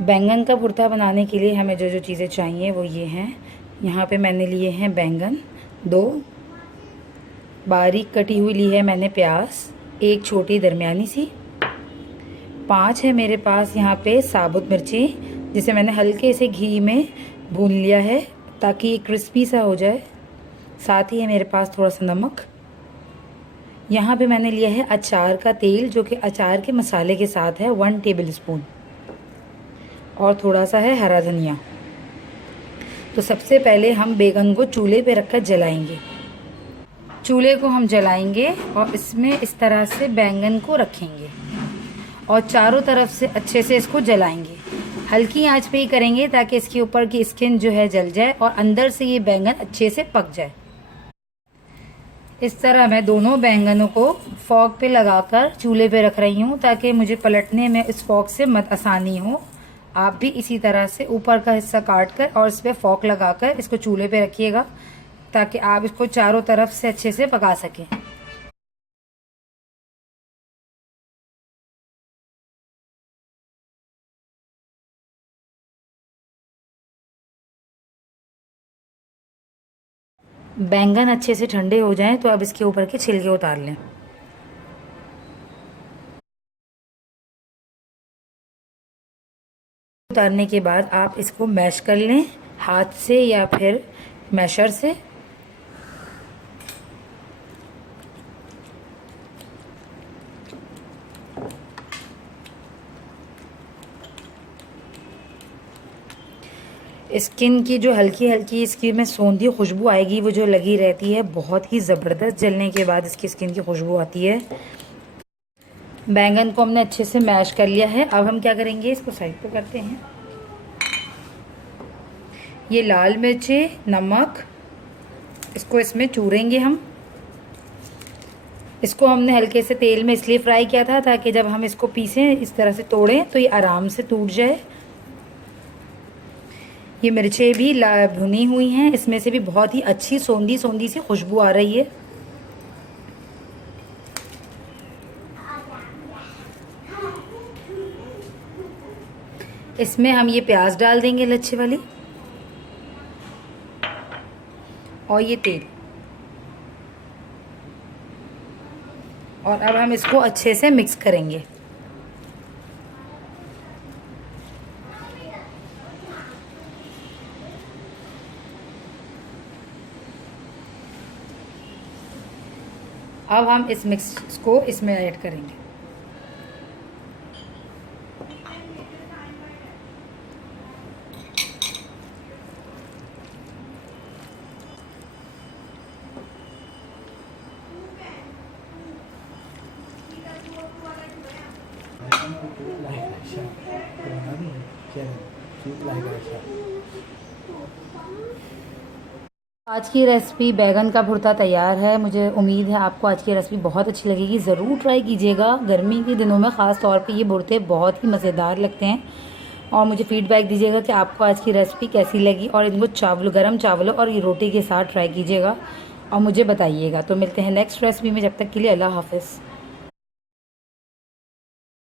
बैंगन का भुर्ता बनाने के लिए हमें जो जो चीज़ें चाहिए वो ये हैं। यहाँ पे मैंने लिए हैं बैंगन 2, बारीक कटी हुई ली है मैंने प्याज 1 छोटी दरमियानी सी, 5 है मेरे पास यहाँ पे साबुत मिर्ची जिसे मैंने हल्के से घी में भून लिया है ताकि ये क्रिस्पी सा हो जाए। साथ ही है मेरे पास थोड़ा सा नमक। यहाँ पे मैंने लिया है अचार का तेल जो कि अचार के मसाले के साथ है 1 टेबल स्पून, और थोड़ा सा है हरा धनिया। तो सबसे पहले हम बैंगन को चूल्हे पे रखकर जलाएंगे। चूल्हे को हम जलाएंगे और इसमें इस तरह से बैंगन को रखेंगे और चारों तरफ से अच्छे से इसको जलाएंगे। हल्की आंच पे ही करेंगे ताकि इसके ऊपर की स्किन जो है जल जाए और अंदर से ये बैंगन अच्छे से पक जाए। इस तरह मैं दोनों बैंगनों को फॉक पे लगाकर चूल्हे पे रख रही हूँ ताकि मुझे पलटने में इस फॉक से मत आसानी हो। आप भी इसी तरह से ऊपर का हिस्सा काट कर और इस पर फॉक लगाकर इसको चूल्हे पे रखिएगा ताकि आप इसको चारों तरफ से अच्छे से पका सकें। बैंगन अच्छे से ठंडे हो जाएं तो अब इसके ऊपर के छिलके उतार लें। उतारने के बाद आप इसको मैश कर लें हाथ से या फिर मैशर से। स्किन की जो हल्की हल्की इसकी में सौंधी खुशबू आएगी वो जो लगी रहती है, बहुत ही ज़बरदस्त जलने के बाद इसकी स्किन की खुशबू आती है। बैंगन को हमने अच्छे से मैश कर लिया है। अब हम क्या करेंगे, इसको साइड पे करते हैं। ये लाल मिर्चें, नमक, इसको इसमें चूरेंगे हम। इसको हमने हल्के से तेल में इसलिए फ्राई किया था ताकि जब हम इसको पीसें इस तरह से तोड़ें तो ये आराम से टूट जाए। ये मिर्चें भी भुनी हुई हैं, इसमें से भी बहुत ही अच्छी सौंधी सौंधी सी खुशबू आ रही है। इसमें हम ये प्याज डाल देंगे लच्छे वाली और ये तेल, और अब हम इसको अच्छे से मिक्स करेंगे। अब हम इस मिक्स को इसमें ऐड करेंगे। आज की रेसिपी बैगन का भुर्ता तैयार है। मुझे उम्मीद है आपको आज की रेसिपी बहुत अच्छी लगेगी। ज़रूर ट्राई कीजिएगा। गर्मी के दिनों में ख़ास तौर पे ये भुर्ते बहुत ही मज़ेदार लगते हैं। और मुझे फीडबैक दीजिएगा कि आपको आज की रेसिपी कैसी लगी, और इनको गर्म चावलों और ये रोटी के साथ ट्राई कीजिएगा और मुझे बताइएगा। तो मिलते हैं नेक्स्ट रेसिपी में, जब तक के लिए अल्लाह हाफ़िज़।